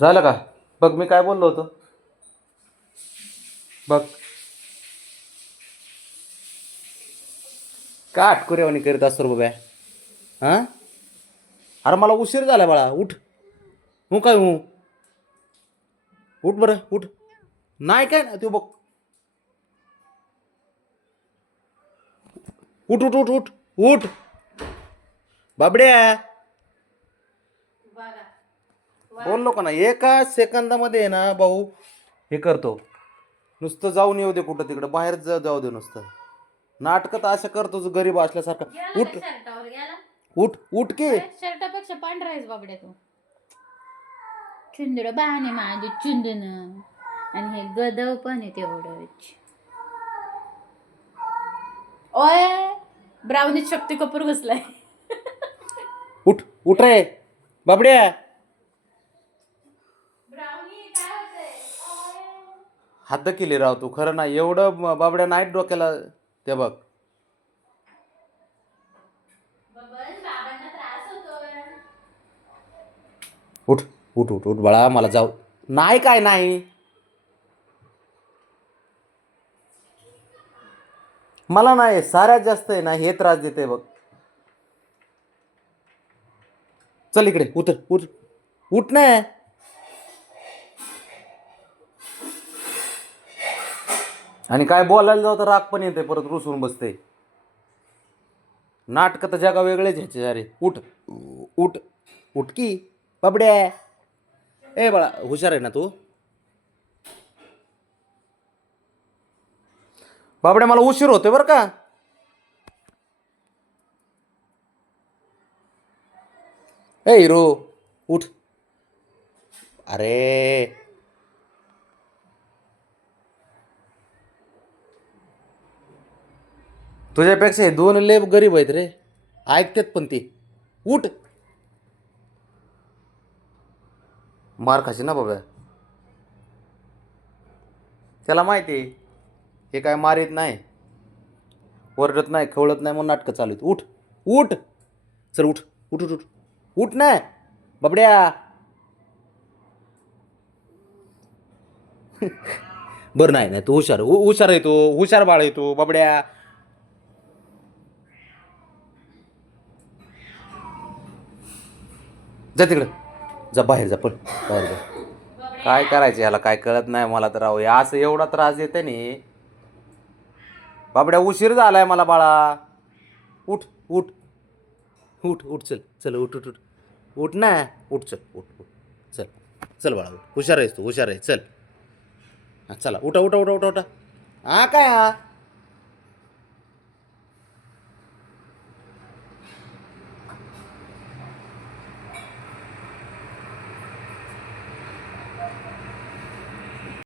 झालं का? बघ मी काय बोललो होतो. बघ का अटकुरेवाणी करीत असतो रे बाबा. हां, अरे मला उशीर झाला बाळा. उठ. हू काय हू? उठ बरं उठ. नाही काय ना तू बघ. उठ उठ उठ उठ उठ बाबड्या. बोललो का ना, एका सेकंदामध्ये आहे ना भाऊ. हे करतो नुसतं. जाऊन येऊ दे कुठं तिकडं बाहेर जाऊ दे नुसतं. नाटकं तर असं करतो जो गरीब असल्यासारखं. उठ उठ उठ की. शर्टापेक्षा पांढरा आहेस बाबड्या तू. चुंदड बहाने माझे चुंदन आणि हे गदव पण आहे तेवढंच. ओय ब्राउनीत शक्ती कपूर घुसलाय. उठ उठ रे बाबड्या. हद्द केली राव तू. खरं ना एवढं बाबड्या नाईट डोक्याला. ते बघ. उठ उठ उठ उठ बाळा. मला जाऊ. नाही काय नाही. मला नाही साऱ्यात जास्त आहे ना हे त्रास देते बघ. चल इकडे उतर उठ. उठ ना. आणि काय बोलायला जाऊ तर राग पण येते परत रुसून बसते. नाटक तर जगा वेगळेच ह्याचे. अरे उठ उठ उठ की बाबड्या. ए बाळा हुशार आहे ना तू. बाबड्या मला उशीर होतोय बरं का. ए हिरो उठ. अरे तुझ्यापेक्षा हे दोन लेप गरीब आहेत रे. ऐकतात पण ती. उठ. मार खाशी ना बाबा. त्याला माहिती आहे हे काय मारीत नाही, ओरडत नाही, खवळत नाही, म्हणून नाटकं चालू आहेत. उठ उठ. चल उठ उठ उठ उठ उठ ना बाबड्या. बरं नाही नाही तू हुशार हुशार आहे तू. हुशार बाळ आहे तू बाबड्या. जा तिकडं. जा बाहेर जा पण बाहेर जा. काय करायचं ह्याला काय कळत नाही मला तर. राहू असं एवढा त्रास देते नी बाबड्या. उशीर झालाय मला बाळा. उठ उठ उठ उठ. चल चल उठ उठ उठ उठ ना. उठ चल उठ उठ. चल चल बाळा उठ. हुशार आहेस तू हुशार आहे. चल हां चला उठा उठा उठा उठा उठा. हां काय हा